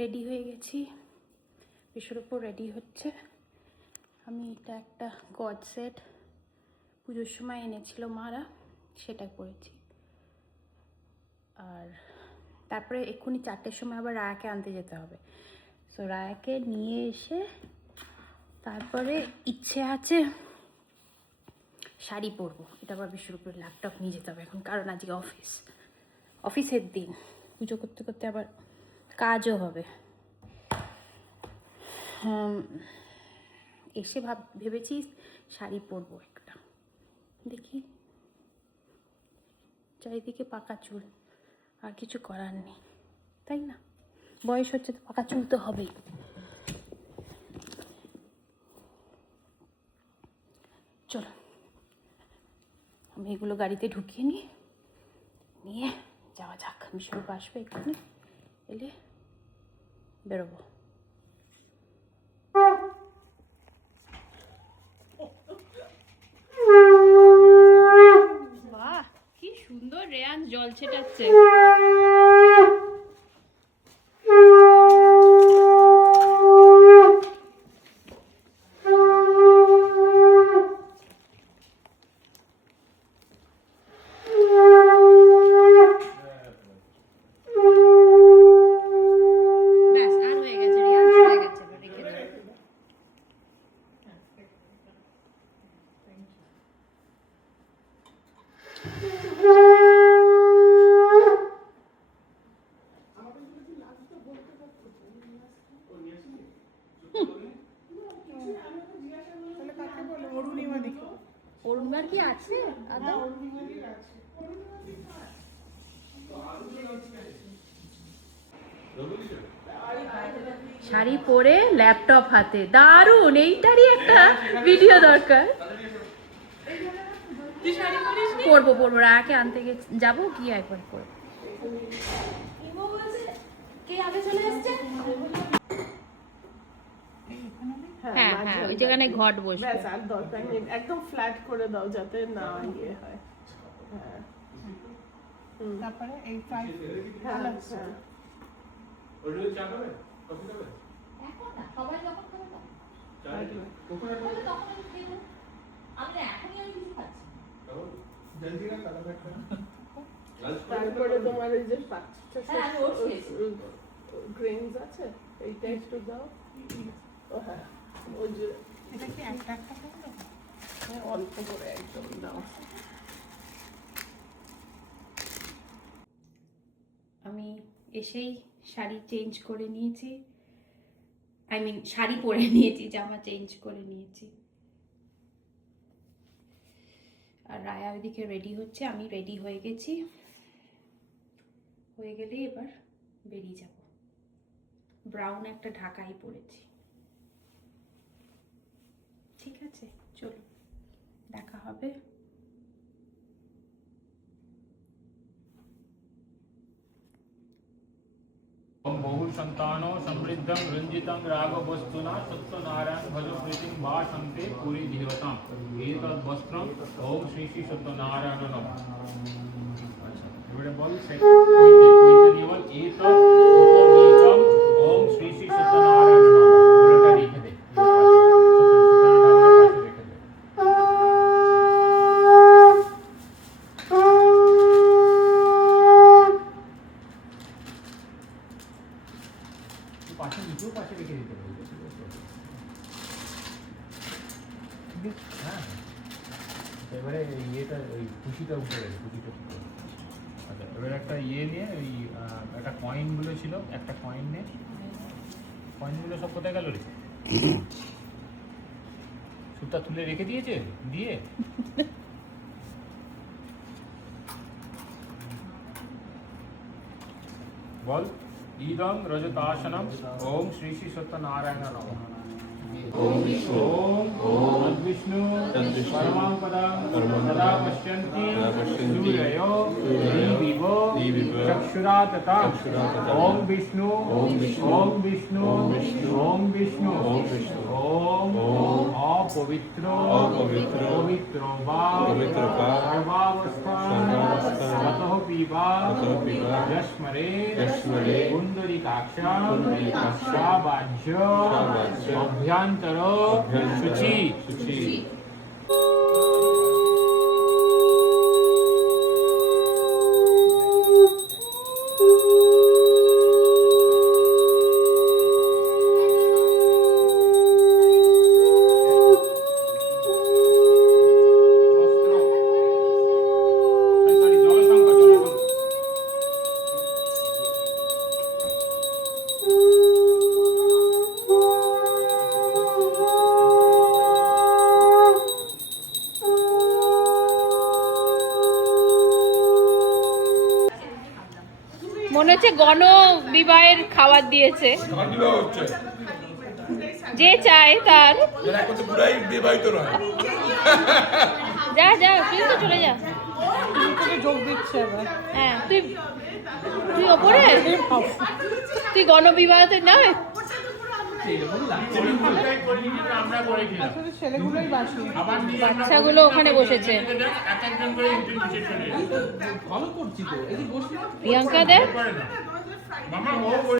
Ready হয়ে গেছি, বিশুর ওপর রেডি হচ্ছে। আমি এটা একটা গজ সেট পুজোর সময় এনেছিল মারা, সেটা পরেছি। আর তারপরে এক্ষুনি 4টের সময় আবার রায়াকে আনতে যেতে হবে। সো রায়াকে নিয়ে এসে তারপরে ইচ্ছে আছে শাড়ি পরবো। এটা আবার বিশুর উপরে ল্যাপটপ নিয়ে যেতে হবে এখন, কারণ আজকে অফিসের দিন, পুজো করতে করতে আবার কাজও হবে। এসে ভেবেছি শাড়ি পরবো একটা, দেখি। চারিদিকে পাকা চুল, আর কিছু করার নেই, তাই না? বয়স হচ্ছে তো পাকা চুল তো হবেই। চলো আমি এগুলো গাড়িতে ঢুকিয়ে নিয়ে যাওয়া যাক। বিশ্বরূপ আসবে এখানে, এলে বেরোবো। বাহ, কি সুন্দর রেয়ান জল ছেটাচ্ছে। অরুণিমার কি আছে? শাড়ি পরে ল্যাপটপ হাতে, দারুণ। এইটারই একটা ভিডিও দরকার। পরবো রায়াকে আনতে যাবো, গিয়ে একবার পরবো। হ্যাঁ হ্যাঁ, ওই যেখানে ঘট বসবে। ব্যাস, আর দরকার নেই, একদম ফ্ল্যাট করে দাও যাতে না ইয়ে হয়। হ্যাঁ, তারপরে এই সাইড। হ্যাঁ হ্যাঁ, ওই চা খাবে, কফি খাবে এখন না, সবাই যখন খাবে তখন চা খাবে, তখন আমি খেয়ে নেব। আমি না এখনই আমি কিছু খাচ্ছি তখন জলদি না কাটা ব্যাগটা। তারপরে তোমার এই যে পাঁচটা গ্রেনস আছে, এইটা একটু দাও। ও হ্যাঁ, ওই যে এটা কি একটা একটা করে দাও? হ্যাঁ, অল্প করে একদম দাও। আমি এসেই শাড়ি চেঞ্জ করে নিয়েছি, শাড়ি পরে নিয়েছি, জামা চেঞ্জ করে নিয়েছি। আর রায়া ওইদিকে রেডি হচ্ছে, আমি রেডি হয়ে গেছি। হয়ে গেলে এবার বেরিয়ে যাব। ব্রাউন একটা ঢাকাই পরেছি। ঠিক আছে, চলো দেখা হবে। बहु संतानो समृद्धं रंजितं रागवस्तुना सत्यनारायण भज प्रीतिं भाषन्ते पुरी धीरताम् एतद् वस्त्रं ओम श्री श्री सत्यनारायण नमः। अच्छा, এবারে বল সেট কইতে নিয়ে বল এতদ্ উপবীতম ওম শ্রী শ্রী সত্যনারায়ণ নমঃ। পুরোটা লিখে দে, সত্যনারায়ণ ঠাকুরের পাশে রেখে দে। পাশে নিচেও পাশে রেখে দিতে বলবো, ঠিক আছে? হ্যাঁ, এবারে ইয়েটা ওই খুশিটা উঠে গেছে, খুশিটা ঠিক আছে। আচ্ছা, এবার একটা ইয়ে নিয়ে ওই একটা কয়েনগুলো ছিল, একটা কয়েন নে। কয়েনগুলো সব কোথায় গেল রে? সুতা তুলে রেখে দিয়েছে দিয়ে। বল ইদং রজতাসনম ওম শ্রী শ্রী সত্যনারায়ণ নমঃ। ओम तद्विष्णु परमां पदं सदा पश्यन्ति सूर्यो दीविवो चक्षुरा तथा ओम विष्णु ओम विष्णु ओम विष्णु ओम अपवित्रो पवित्रो वा सर्वावस्थान ततो पीवा यस्मरे कुंडलिकाक्ष शाबाज्य अभ्यंतरो शुचि মনে হচ্ছে গণ বিবাহের খাবার দিয়েছে, যে চায় তার। যা যা তুই তো চলে যা। যোগ দিচ্ছে এবার। হ্যাঁ তুই তুই ওপরে, তুই গণ বিবাহতে নয়। আসলে ছেলেগুলোই বাসি। বাচ্চাগুলো ওখানে বসেছে। প্রিয়াঙ্কা দেখ।